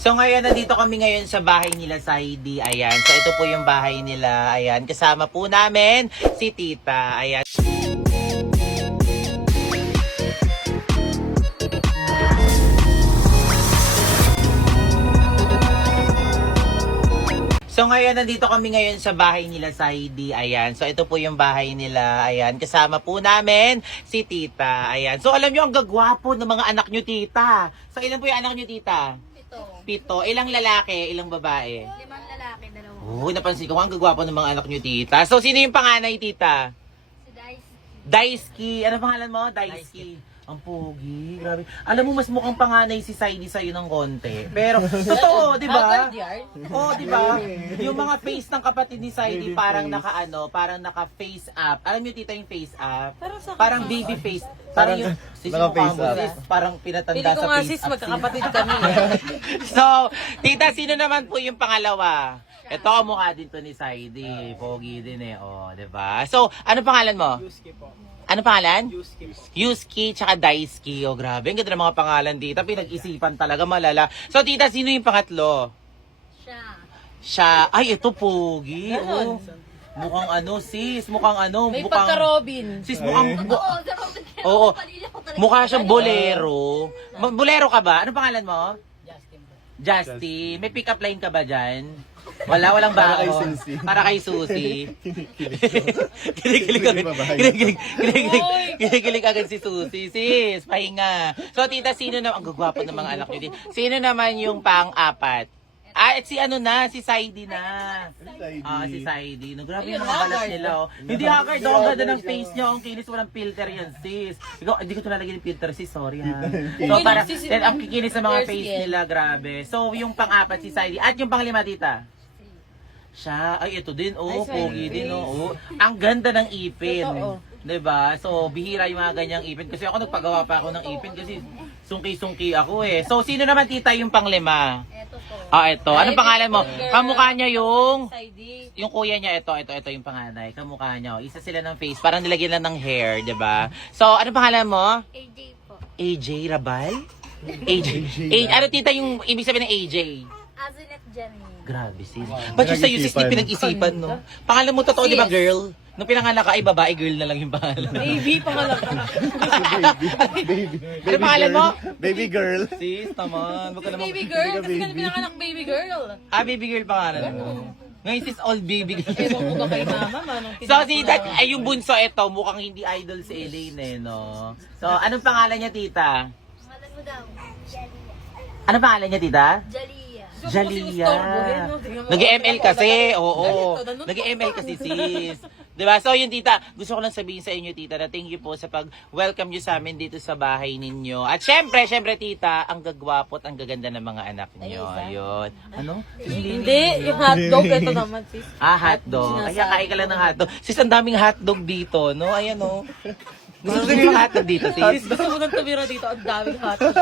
So ngayon, nandito kami ngayon sa bahay nila Saidi. Ayan. So ito po yung bahay nila. Ayan. Kasama po namin si Tita. Ayan. So ngayon, nandito kami ngayon sa bahay nila Saidi. Ayan. So ito po yung bahay nila. Ayan. Kasama po namin si Tita. Ayan. So alam nyo, ang gagwapo ng mga anak nyo, Tita. So ilan po yung anak nyo, Tita? Pito. Ilang lalaki, ilang babae? 5 lalaki, 2. Oh, napansin ko, ang gagwapo ng mga anak nyo, Tita. So sino yung panganay, Tita? Si Dice. Daisuke. Ano pangalan mo? Daisuke. Ang pogi. Grabe. Alam mo, mas mukhang panganay si Saidi sa'yo ng konti. Pero, totoo, di ba? Oo, di ba? Yung mga face ng kapatid ni Saidi parang parang naka-face up. Alam niyo, Tita, yung face up? Parang baby face. Parang yung, sis, naka-face mukha mo, up. sis, parang pinatanda Pili ko sa nga face sis, up. magkakapatid kami. So, Tita, sino naman po yung pangalawa? Ito, mukha din to ni Saidi. Pogi din eh. Oh, di ba? So, ano pangalan mo? Yusuke po. Ano pangalan? Yusuke po. Yusuke tsaka Daisuke. Oh, grabe. Ang ganda ng mga pangalan, Tita. Pinag-isipan talaga, malala. So, Tita, sino yung pangatlo? Siya. Siya. Ay, ito, pogi. Oh. Mukhang sis. Mukhang May mukhang... pagka-Robin. Sis, mukhang... Oo, si Robin. Oo. Palila ko talaga. Mukha siyang bolero. Bolero ka ba? Ano pangalan mo? Justin. May pick-up line ka ba dyan? Walang Para baon. kay Susie. Para kay Susie. Kinikilig agad. Babae. Kinikilig agad si Susie. Sis, pahinga. So, Tita, sino na, ang gagwapo ng mga anak niyo din. Sino naman yung pang-apat? Si Saidi na. Si Saidi. No, grabe yung mga balat nila. Oh. Hindi haggard. Ang ganda ng face niya. Ang kinis, walang filter yan, sis. Ikaw, hindi ko lalagyan ng filter, sis. Sorry, ha. So, para, ang kikinis sa mga face nila, grabe. So, yung pang-apat, si Saidi. At yung pang-lima, Tita? Siya. Ay, ito din. Oh, pogi din. Oh. Ang ganda ng ipin. Totoo. 'Di ba? So, bihira yung mga ganyang ipin. Kasi ako nagpagawa pa ako ng ipin kasi sungki-sungki ako eh. So, sino naman, Tita, yung pang-lima? Eto po. Ito. Anong pangalan mo? Kamukha niya yung... Saidi. Yung kuya niya, ito yung panganay. Kamukha niya. Isa sila ng face. Parang nilagyan lang ng hair, 'di ba? So, anong pangalan mo? AJ po. AJ Rabay? AJ. Ano, Tita, yung ibig sabihin ng AJ? Azunet Janine. Grabe, sis. Ba't yung sa'yo, sis, pinag-isipan, no? Pangalan mo totoo, di ba, girl? Nung pinanganak ka, ay babae, girl na lang yung pangalan. Baby, pangalan ka. Baby. Ano pangalan mo? Baby girl. Sis, naman. Wag ka naman. Baby girl, kasi ka na pinanganak baby girl. Baby girl pangalan mo. Ngayon, sis, all baby girl. Ewan ko ba kay mama, manong So, si ay, yung bunso ito, mukhang hindi idol si Elaine, eh, no? So, anong pangalan niya, Tita? Pangalan mo daw. Jalia. Anong pangalan niya, Tita? Jalia. Jalia. Nag-ML kasi, oo. Nag-ML kasi, sis. Diba? So, yun, Tita, gusto ko lang sabihin sa inyo, Tita, na thank you po sa pag-welcome nyo sa amin dito sa bahay ninyo. At syempre, Tita, ang gagwapo at ang gaganda ng mga anak nyo. Ayun. Ano? Hindi, yung hotdog, ito naman sis. Hotdog. Ay, kain ka lang ng hotdog. Sis, ang daming hotdog dito, no? Ayan, no? Gusto niyo yung hotdog dito, sis? Gusto mo nang tumira dito, ang daming hotdog.